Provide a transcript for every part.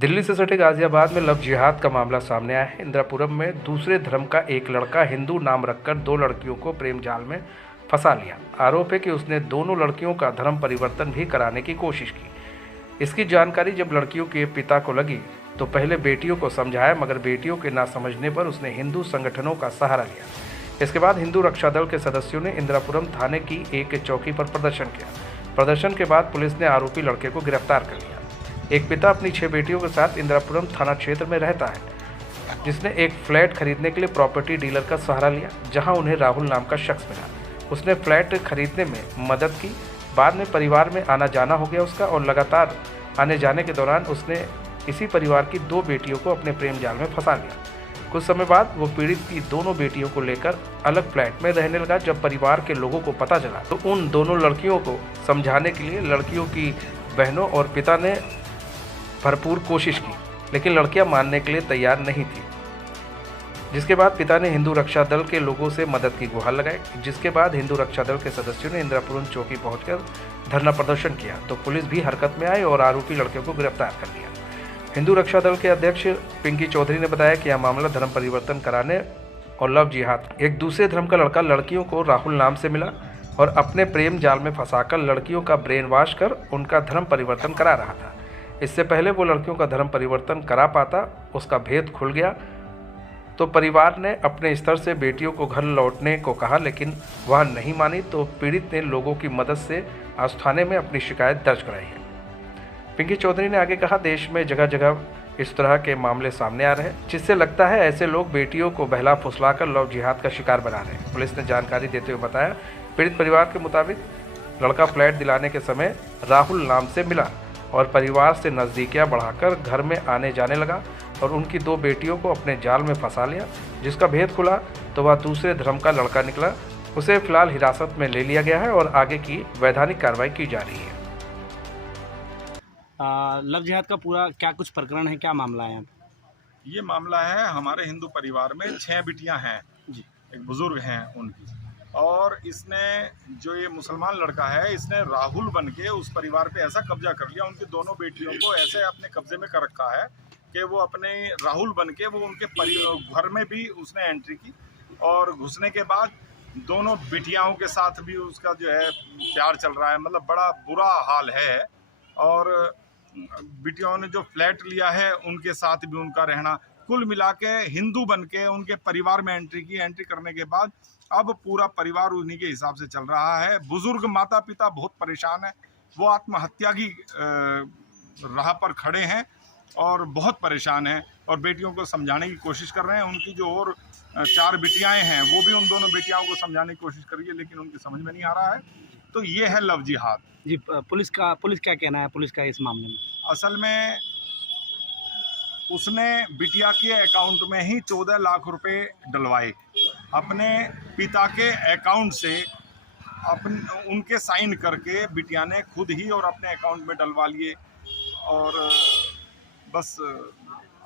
दिल्ली से सटे गाजियाबाद में लव जिहाद का मामला सामने आया है। इंदिरापुरम में दूसरे धर्म का एक लड़का हिंदू नाम रखकर दो लड़कियों को प्रेम जाल में फंसा लिया। आरोप है कि उसने दोनों लड़कियों का धर्म परिवर्तन भी कराने की कोशिश की। इसकी जानकारी जब लड़कियों के पिता को लगी तो पहले बेटियों को समझाया, मगर बेटियों के ना समझने पर उसने हिंदू संगठनों का सहारा लिया। इसके बाद हिंदू रक्षा दल के सदस्यों ने इंदिरापुरम थाने की एक चौकी पर प्रदर्शन किया। प्रदर्शन के बाद पुलिस ने आरोपी लड़के को गिरफ्तार कर लिया। एक पिता अपनी 6 बेटियों के साथ इंदिरापुरम थाना क्षेत्र में रहता है, जिसने एक फ्लैट खरीदने के लिए प्रॉपर्टी डीलर का सहारा लिया, जहां उन्हें राहुल नाम का शख्स मिला। उसने फ्लैट खरीदने में मदद की। बाद में परिवार में आना जाना हो गया उसका, और लगातार आने जाने के दौरान उसने इसी परिवार की 2 बेटियों को अपने प्रेम जाल में फंसा लिया। कुछ समय बाद वो पीड़ित की दोनों बेटियों को लेकर अलग फ्लैट में रहने लगा। जब परिवार के लोगों को पता चला तो उन दोनों लड़कियों को समझाने के लिए लड़कियों की बहनों और पिता ने भरपूर कोशिश की, लेकिन लड़कियां मानने के लिए तैयार नहीं थी। जिसके बाद पिता ने हिंदू रक्षा दल के लोगों से मदद की गुहार लगाई। जिसके बाद हिंदू रक्षा दल के सदस्यों ने इंदिरापुरम चौकी पहुंचकर धरना प्रदर्शन किया तो पुलिस भी हरकत में आई और आरोपी लड़के को गिरफ्तार कर लिया। हिंदू रक्षा दल के अध्यक्ष पिंकी चौधरी ने बताया कि यह मामला धर्म परिवर्तन कराने और लव जिहाद। एक दूसरे धर्म का लड़का लड़कियों को राहुल नाम से मिला और अपने प्रेम जाल में फंसाकर लड़कियों का ब्रेन वॉश कर उनका धर्म परिवर्तन करा रहा था। इससे पहले वो लड़कियों का धर्म परिवर्तन करा पाता, उसका भेद खुल गया तो परिवार ने अपने स्तर से बेटियों को घर लौटने को कहा, लेकिन वह नहीं मानी तो पीड़ित ने लोगों की मदद से आज थाने में अपनी शिकायत दर्ज कराई है। पिंकी चौधरी ने आगे कहा, देश में जगह जगह इस तरह के मामले सामने आ रहे हैं, जिससे लगता है ऐसे लोग बेटियों को बहला फुसलाकर लव जिहाद का शिकार बना रहे हैं। पुलिस ने जानकारी देते हुए बताया, पीड़ित परिवार के मुताबिक लड़का फ्लैट दिलाने के समय राहुल नाम से मिला और परिवार से नज़दीकियां बढ़ाकर घर में आने जाने लगा और उनकी 2 बेटियों को अपने जाल में फंसा लिया। जिसका भेद खुला तो वह दूसरे धर्म का लड़का निकला। उसे फिलहाल हिरासत में ले लिया गया है और आगे की वैधानिक कार्रवाई की जा रही है। लव जिहाद का पूरा क्या कुछ प्रकरण है, क्या मामला है? ये मामला है, हमारे हिंदू परिवार में 6 बिटियां हैं जी। एक बुजुर्ग हैं उनकी, और इसने जो ये मुसलमान लड़का है, इसने राहुल बन के उस परिवार पे ऐसा कब्जा कर लिया, उनकी दोनों बेटियों को ऐसे अपने कब्जे में कर रखा है कि वो अपने राहुल बन के वो उनके घर में भी उसने एंट्री की, और घुसने के बाद दोनों बिटियाओं के साथ भी उसका जो है प्यार चल रहा है। मतलब बड़ा बुरा हाल है। और बिटियाओं ने जो फ्लैट लिया है उनके साथ भी उनका रहना, कुल मिला के हिंदू बन के उनके परिवार में एंट्री की। एंट्री करने के बाद अब पूरा परिवार उन्हीं के हिसाब से चल रहा है। बुजुर्ग माता पिता बहुत परेशान है, वो आत्महत्या की राह पर खड़े हैं और बहुत परेशान हैं, और बेटियों को समझाने की कोशिश कर रहे हैं। उनकी जो और 4 बिटियाएं हैं वो भी उन दोनों बेटियों को समझाने की कोशिश कर रही है, लेकिन उनकी समझ में नहीं आ रहा है। तो ये है लव जिहाद। जी, पुलिस क्या कहना है पुलिस का इस मामले में? असल में उसने बिटिया के अकाउंट में ही 14 लाख रुपए डलवाए अपने पिता के अकाउंट से, उनके साइन करके बिटिया ने खुद ही और अपने अकाउंट में डलवा लिए। और बस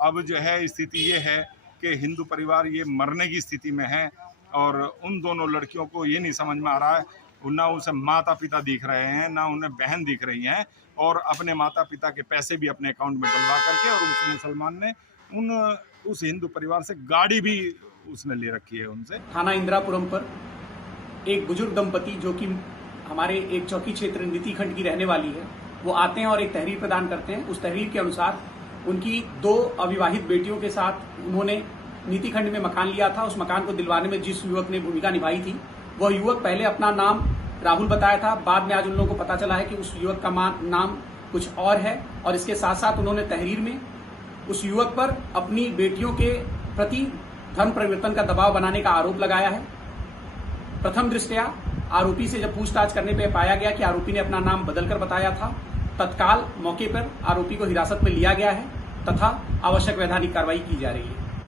अब जो है स्थिति ये है कि हिंदू परिवार ये मरने की स्थिति में है, और उन दोनों लड़कियों को ये नहीं समझ में आ रहा है, ना उसे माता पिता दिख रहे हैं, ना उन्हें बहन दिख रही हैं, और अपने माता पिता के पैसे भी अपने अकाउंट में डलवा करके, और उस मुसलमान ने उस हिंदू परिवार से गाड़ी भी उसने ले रखी है उनसे। थाना इंदिरापुरम पर एक बुजुर्ग दंपति जो कि हमारे एक चौकी क्षेत्र नीति खंड की रहने वाली है, वो आते हैं और एक तहरीर प्रदान करते हैं। उस तहरीर के अनुसार उनकी 2 अविवाहित बेटियों के साथ उन्होंने नीति खंड में मकान लिया था। उस मकान को दिलवाने में जिस युवक ने भूमिका निभाई थी, वह युवक पहले अपना नाम राहुल बताया था। बाद में आज उन लोगों को पता चला है कि उस युवक का नाम कुछ और है, और इसके साथ साथ उन्होंने तहरीर में उस युवक पर अपनी बेटियों के प्रति धर्म परिवर्तन का दबाव बनाने का आरोप लगाया है। प्रथम दृष्टया आरोपी से जब पूछताछ करने पर पाया गया कि आरोपी ने अपना नाम बदलकर बताया था, तत्काल मौके पर आरोपी को हिरासत में लिया गया है तथा आवश्यक वैधानिक कार्रवाई की जा रही है।